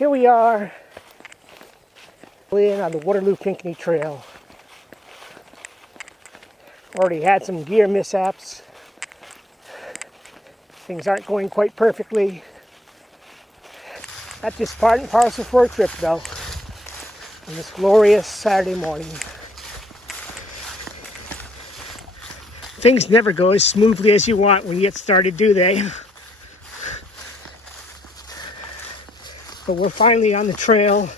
Here we are in on the Waterloo Pinckney Trail. Already had some gear mishaps. Things aren't going quite perfectly. That's just part and parcel for a trip though, on this glorious Saturday morning. Things never go as smoothly as you want when you get started, do they? But we're finally on the trail.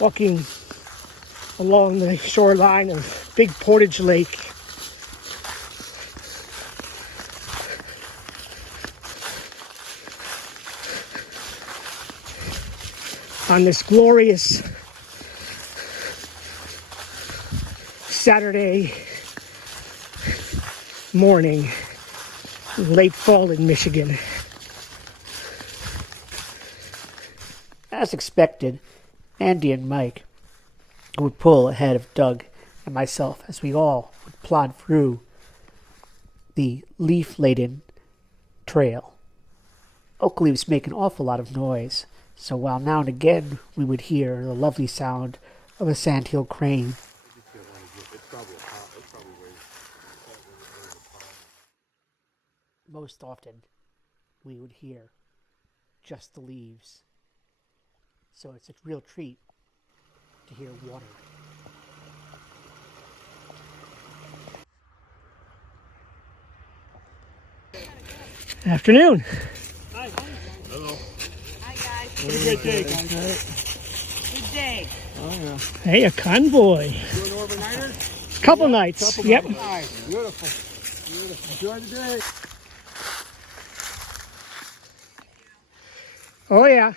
Walking along the shoreline of Big Portage Lake. On this glorious Saturday morning, late fall in Michigan. As expected, Andy and Mike would pull ahead of Doug and myself as we all would plod through the leaf-laden trail. Oak leaves make an awful lot of noise, so while now and again we would hear the lovely sound of a sandhill crane, most often we would hear just the leaves. So it's a real treat to hear water. Afternoon. Hi. Hello. Hi, guys. What a great day, guys. Good day. Oh, yeah. Hey, a convoy. You an overnighter? Couple nights. Couple Yep. nights. Beautiful. Beautiful. Enjoy the day. Oh yeah.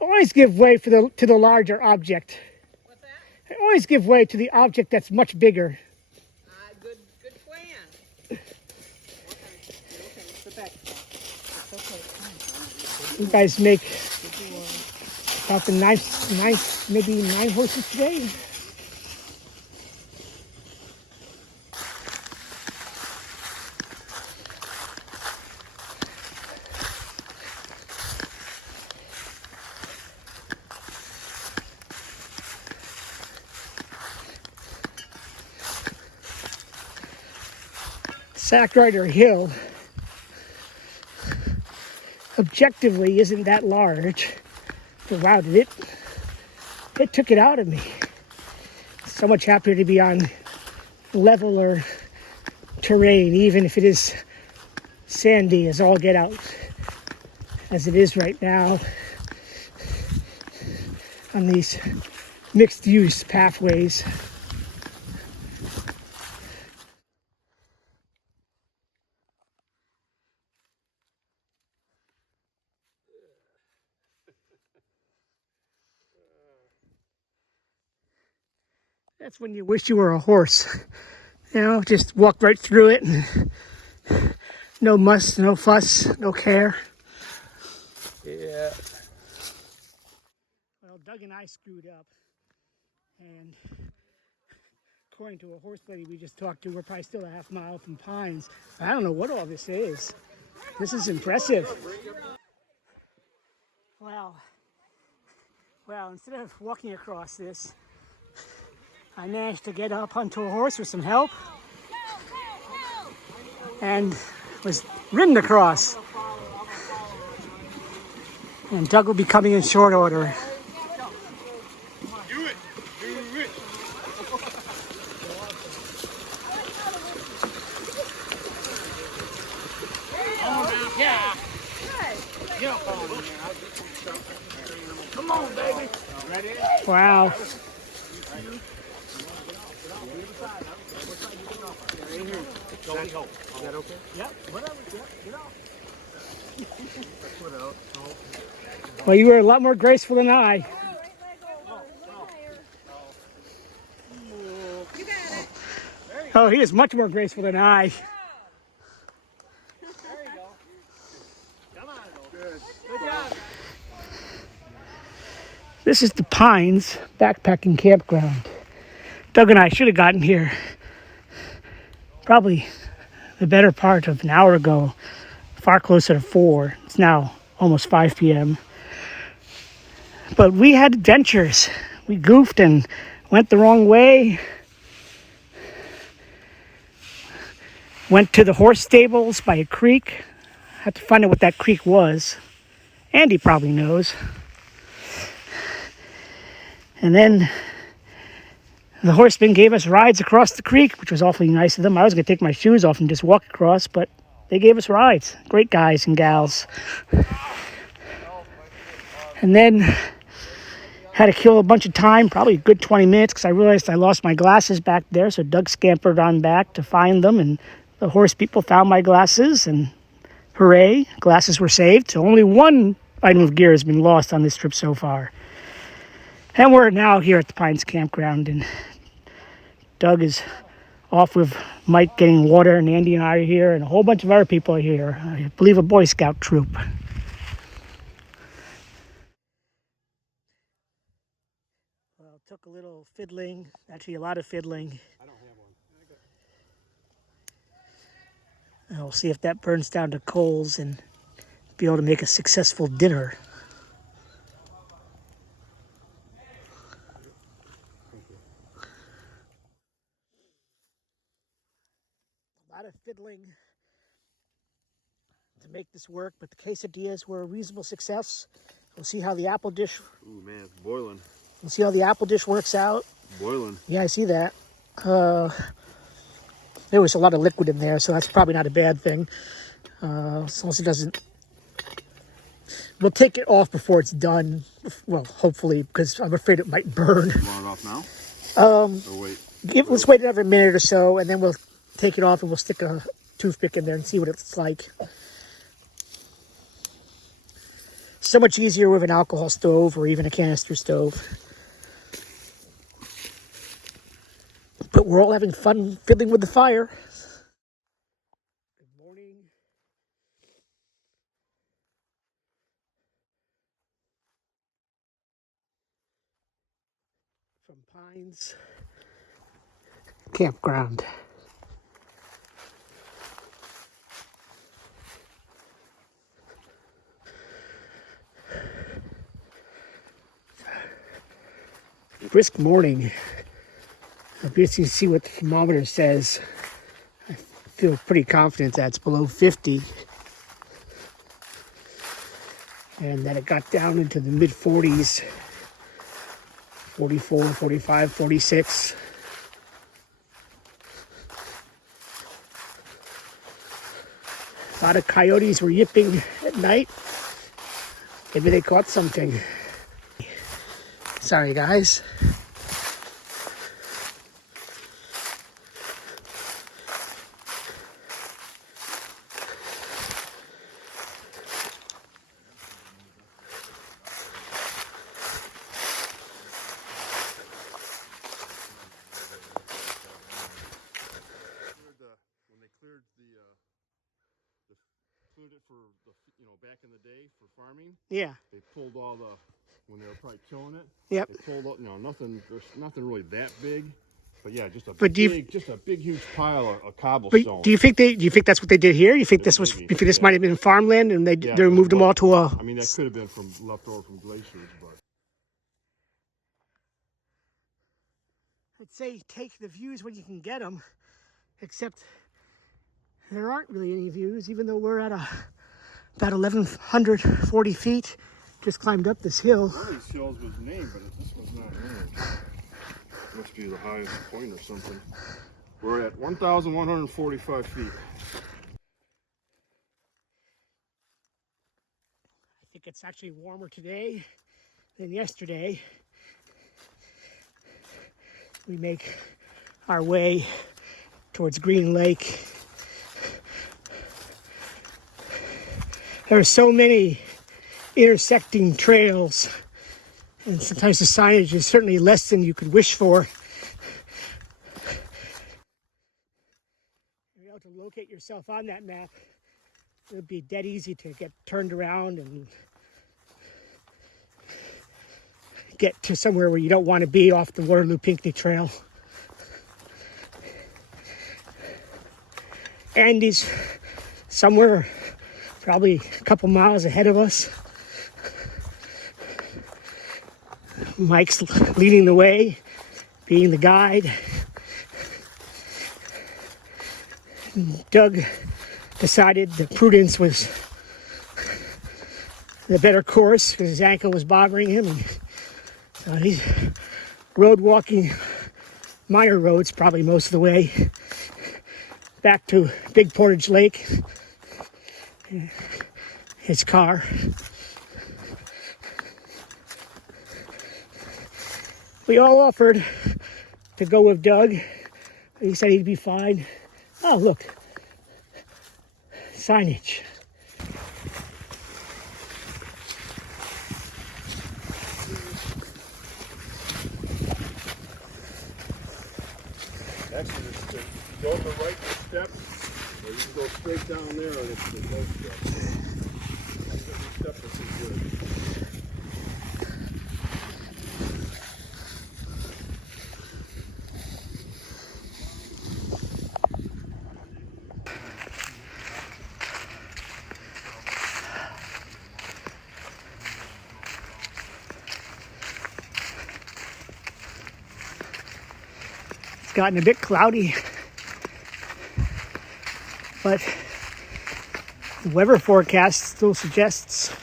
Always give way to the larger object. What's that? Always give way to the object that's much bigger. Good plan. Okay. Sit back. It's okay. You guys make about the ninth, maybe 9 horses today. Sackrider Hill objectively isn't that large, but wow, it took it out of me. So much happier to be on leveler terrain, even if it is sandy as all get out, as it is right now on these mixed-use pathways. That's when you wish you were a horse. You know, just walk right through it. And no muss, no fuss, no care. Yeah. Well, Doug and I screwed up. And according to a horse lady we just talked to, we're probably still a half mile from Pines. I don't know what all this is. This is impressive. Well, instead of walking across this, I managed to get up onto a horse with some help and was ridden across. And Doug will be coming in short order. Do it. Do it. Yeah. Get up on me. Come on, baby. Ready? Wow. Is that okay? Yep. Whatever. Yeah, get out. Well, you were a lot more graceful than I. Oh, he is much more graceful than I. There you go. Come on. Good job. This is the Pines backpacking campground. Doug and I should have gotten here probably the better part of an hour ago, far closer to 4. It's now almost 5 p.m. But we had adventures. We goofed and went the wrong way. Went to the horse stables by a creek. Had to find out what that creek was. Andy probably knows. And then the horsemen gave us rides across the creek, which was awfully nice of them. I was going to take my shoes off and just walk across, but they gave us rides. Great guys and gals. And then had to kill a bunch of time, probably a good 20 minutes, because I realized I lost my glasses back there, so Doug scampered on back to find them, and the horse people found my glasses, and hooray, glasses were saved. So only one item of gear has been lost on this trip so far. And we're now here at the Pines Campground, and Doug is off with Mike getting water, and Andy and I are here, and a whole bunch of other people are here. I believe a Boy Scout troop. Well, it took a little fiddling, actually a lot of fiddling. I don't have one. And we'll see if that burns down to coals and be able to make a successful dinner. A lot of fiddling to make this work, but the quesadillas were a reasonable success. We'll see how the apple dish. Ooh, man, it's boiling. We'll see how the apple dish works out. Boiling. Yeah, I see that. There was a lot of liquid in there, so that's probably not a bad thing. As long as it doesn't. We'll take it off before it's done. Well, hopefully, because I'm afraid it might burn. You want it off now? Or wait. Let's wait another minute or so, and then we'll take it off and we'll stick a toothpick in there and see what it's like. So much easier with an alcohol stove or even a canister stove. But we're all having fun fiddling with the fire. Good morning. From Pines Campground. Brisk morning. I guess you can see what the thermometer says. I feel pretty confident that it's below 50. And that it got down into the mid 40s. 44, 45, 46. A lot of coyotes were yipping at night. Maybe they caught something. Sorry, guys. Cleared it for the, back in the day for farming. Yeah. They pulled all the, when they were probably killing it. Yep. They pulled out, there's nothing really that big, but yeah, just a big huge pile of cobblestone. But do you think that's what they did here? You think this might have been farmland and they removed them all to a? I mean, that could have been left over from glaciers, but. I'd say take the views when you can get them, except there aren't really any views, even though we're at about 1,140 feet. Just climbed up this hill. One of these hills was named, but this one's not named. Must be the highest point or something. We're at 1,145 feet. I think it's actually warmer today than yesterday. We make our way towards Green Lake. There are so many intersecting trails, and sometimes the signage is certainly less than you could wish for. You're able to locate yourself on that map. It would be dead easy to get turned around and get to somewhere where you don't want to be off the Waterloo Pinckney Trail. Andy's somewhere probably a couple miles ahead of us. Mike's leading the way, being the guide. Doug decided that prudence was the better course because his ankle was bothering him. And so he's road walking minor roads probably most of the way back to Big Portage Lake. His car. We all offered to go with Doug. He said he'd be fine. Oh, look. Signage. Actually, go on the right step, or you can go straight down there and it's the no step. Every step is good. It's gotten a bit cloudy, but the weather forecast still suggests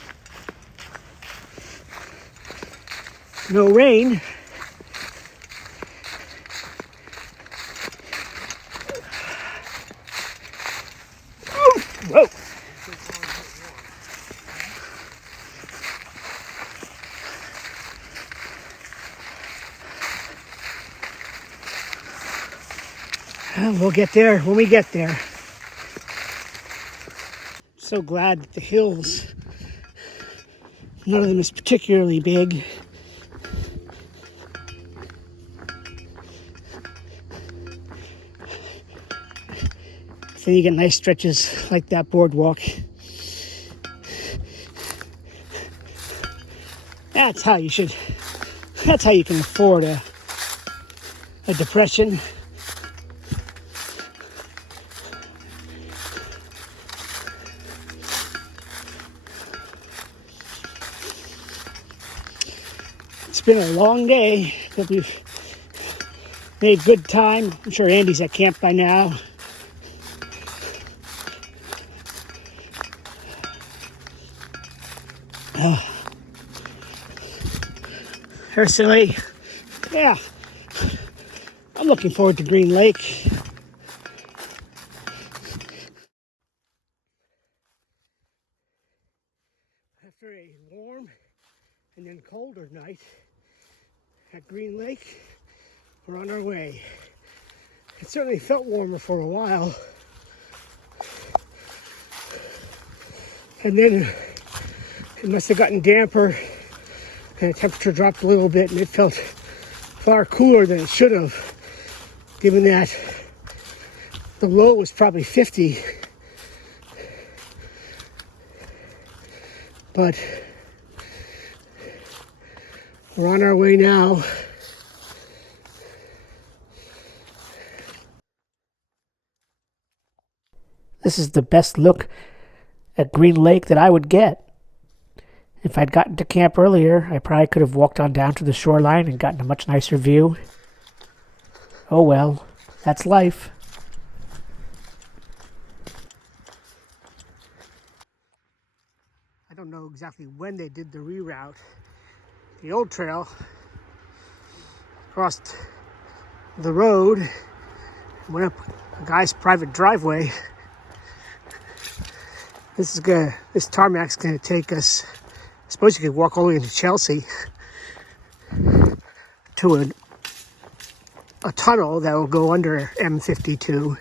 no rain. Whoa! We'll get there when we get there. So glad that the hills, none of them is particularly big. Then you get nice stretches like that boardwalk. That's how you can afford a depression. It's been a long day, but we've made good time. I'm sure Andy's at camp by now. Personally, yeah, I'm looking forward to Green Lake. After a warm and then colder night at Green Lake, we're on our way. It certainly felt warmer for a while. And then it must have gotten damper and the temperature dropped a little bit and it felt far cooler than it should have, given that the low was probably 50. But we're on our way now. This is the best look at Green Lake that I would get. If I'd gotten to camp earlier, I probably could have walked on down to the shoreline and gotten a much nicer view. Oh well, that's life. I don't know exactly when they did the reroute. The old trail crossed the road, went up a guy's private driveway. This tarmac's gonna take us. I suppose you could walk all the way into Chelsea to a tunnel that will go under M52.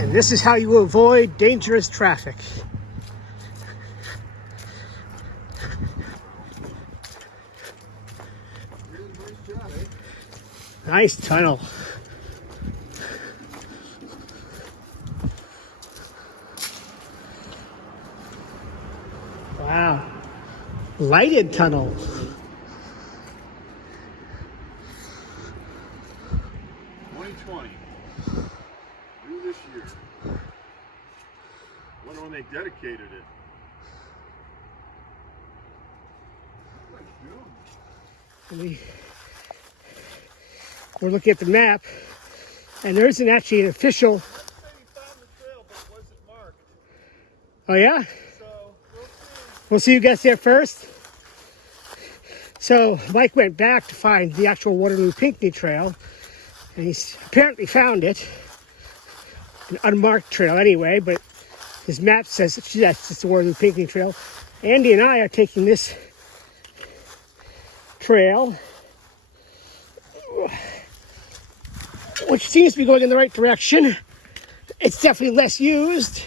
And this is how you avoid dangerous traffic. Nice job. Nice tunnel. Wow. Lighted tunnel. 2020. New this year. Wonder when they dedicated it. We're looking at the map, and there isn't actually an official. Oh yeah? We'll see who gets there first. So Mike went back to find the actual Waterloo Pinckney Trail, and he's apparently found it. An unmarked trail anyway, but his map says that's just the Waterloo Pinckney Trail. Andy and I are taking this trail, which seems to be going in the right direction. It's definitely less used.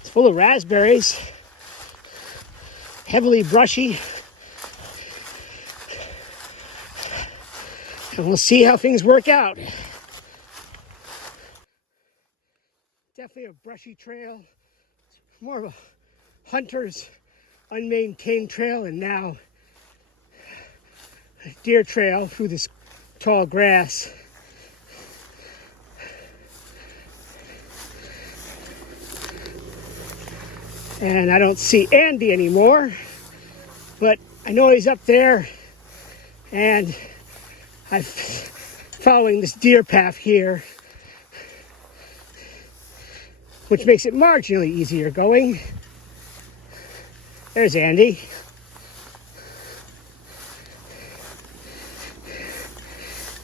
It's full of raspberries, heavily brushy. And we'll see how things work out. Definitely a brushy trail. More of a hunter's unmaintained trail, and now a deer trail through this tall grass. And I don't see Andy anymore, but I know he's up there, and I'm following this deer path here, which makes it marginally easier going. There's Andy.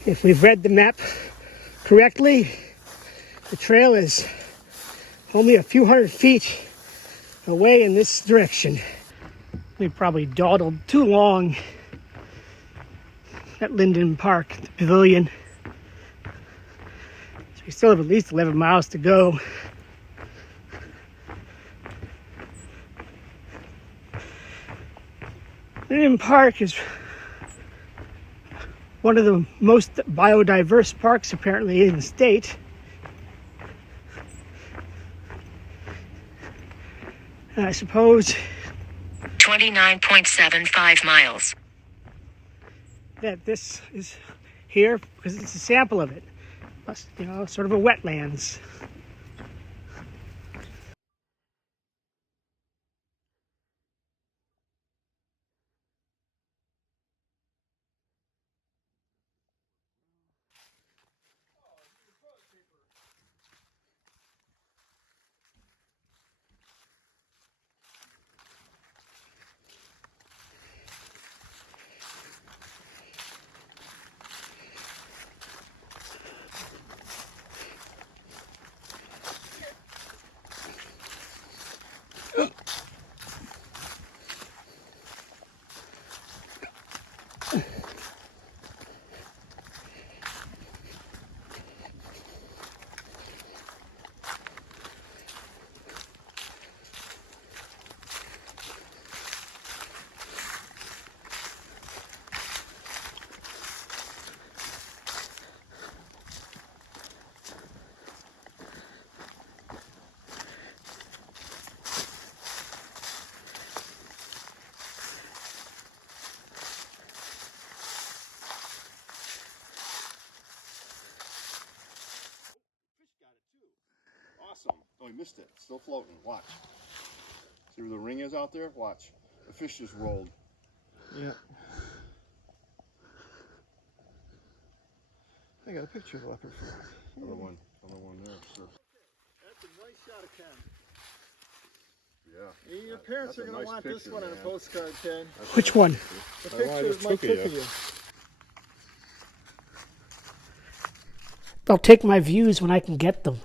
If we've read the map correctly, the trail is only a few hundred feet away in this direction. We probably dawdled too long at Linden Park, the pavilion. So we still have at least 11 miles to go. Linden Park is one of the most biodiverse parks apparently in the state. And I suppose 29.75 miles. That this is here because it's a sample of it. Plus, you know, sort of a wetlands. Awesome. Oh, he missed it. Still floating. Watch. See where the ring is out there? Watch. The fish just rolled. Yeah. I got a picture of the leopard frog. Another one there. Sure. That's a nice shot of Ken. Yeah. Your parents That's are going a to nice want picture, this one on a man. postcard, Ken. Which one? The I picture just Mike took it, took of yeah. you. I'll take my views when I can get them.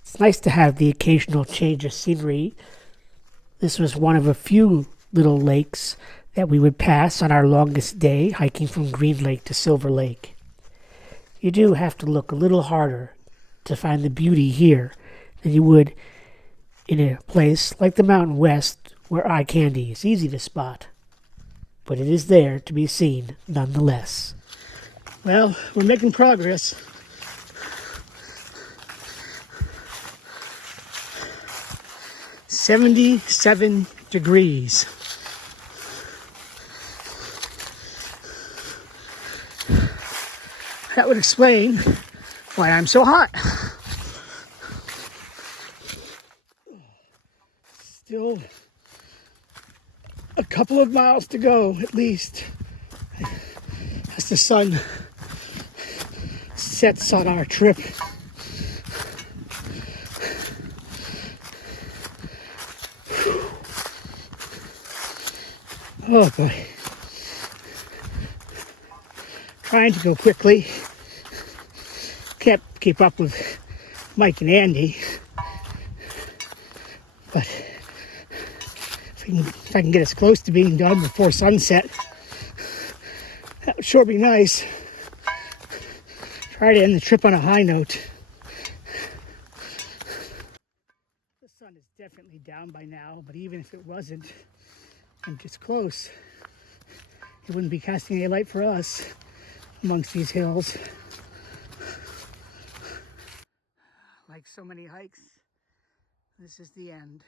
It's nice to have the occasional change of scenery. This was one of a few little lakes that we would pass on our longest day, hiking from Green Lake to Silver Lake. You do have to look a little harder to find the beauty here than you would in a place like the Mountain West, where eye candy is easy to spot. But it is there to be seen nonetheless. Well, we're making progress. "77 degrees. That would explain why I'm so hot. Still a couple of miles to go, at least, as the sun sets on our trip. Oh boy. Trying to go quickly. Can't keep up with Mike and Andy. But if I can get as close to being done before sunset, that would sure be nice. Try to end the trip on a high note. The sun is definitely down by now, but even if it wasn't, and it's close, it wouldn't be casting any light for us amongst these hills. Like so many hikes, this is the end.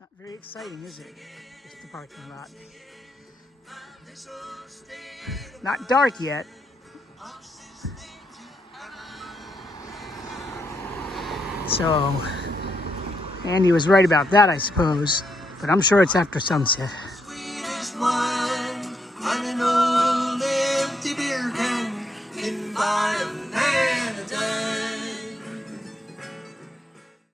Not very exciting, is it? Just the parking lot. Not dark yet. So, Andy was right about that, I suppose. But I'm sure it's after sunset.